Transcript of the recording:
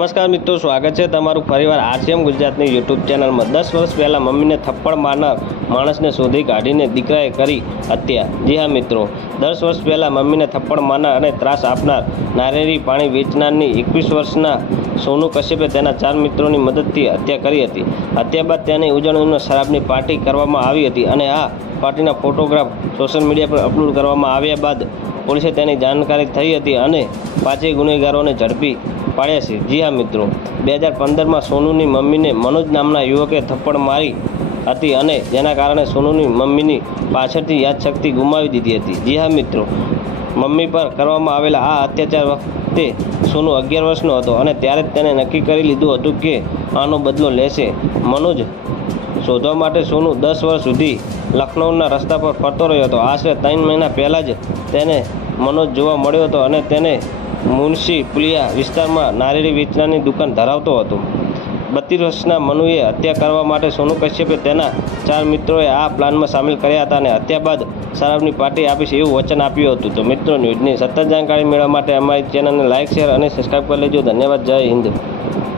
નમસ્કાર મિત્રો, સ્વાગત છે તમારું ફરીવાર આરસીએમ ગુજરાતની યુટ્યુબ ચેનલમાં. દસ વર્ષ પહેલાં મમ્મીને થપ્પડ મારનાર માણસને શોધી કાઢીને દીકરાએ કરી હત્યા. જી હા મિત્રો, દસ વર્ષ પહેલાં મમ્મીને થપ્પડ મારનાર અને ત્રાસ આપનાર નારેરી પાણી વેચનારની એકવીસ વર્ષના સોનુ કશ્યપે તેના ચાર મિત્રોની મદદથી હત્યા કરી હતી. હત્યા બાદ તેની ઉજવણીનો શરાબની પાર્ટી કરવામાં આવી હતી અને આ પાર્ટીના ફોટોગ્રાફ સોશિયલ મીડિયા પર અપલોડ કરવામાં આવ્યા બાદ પોલીસે તેની જાણકારી થઈ હતી અને પાંચેય ગુનેગારોને ઝડપી પાડ્યા છે. જી હા, મિત્રો. બે હજાર પંદરમાં સોનુની મમ્મીને મનોજ નામના યુવકે થપ્પડ મારી હતી અને જેના કારણે સોનુની મમ્મીની પાછળથી યાદશક્તિ ગુમાવી દીધી હતી. જી હા, મિત્રો. મમ્મી પર કરવામાં આવેલા આ અત્યાચાર વખતે સોનુ અગિયાર વર્ષનો હતો અને ત્યારે જ તેને નક્કી કરી લીધું હતું કે આનો બદલો લેશે. મનોજ શોધવા માટે સોનુ દસ વર્ષ સુધી લખનૌના રસ્તા પર ફરતો રહ્યો હતો. આશરે ત્રણ મહિના પહેલાં જ તેને મનોજ જોવા મળ્યો હતો અને તેને મુનશી પુલિયા વિસ્તારમાં નારેડી વેચનારની દુકાન ધરાવતો હતો. બત્રીસ વર્ષના મનુએ હત્યા કરવા માટે સોનુ કશ્યપે તેના ચાર મિત્રોએ આ પ્લાનમાં સામેલ કર્યા હતા અને હત્યા બાદ શરાબની પાર્ટી આપીશ એવું વચન આપ્યું હતું. તો મિત્રો, ન્યૂઝની સતત જાણકારી મેળવવા માટે અમારી ચેનલને લાઇક શેર અને સબસ્ક્રાઈબ કરી લેજો. ધન્યવાદ. જય હિન્દ.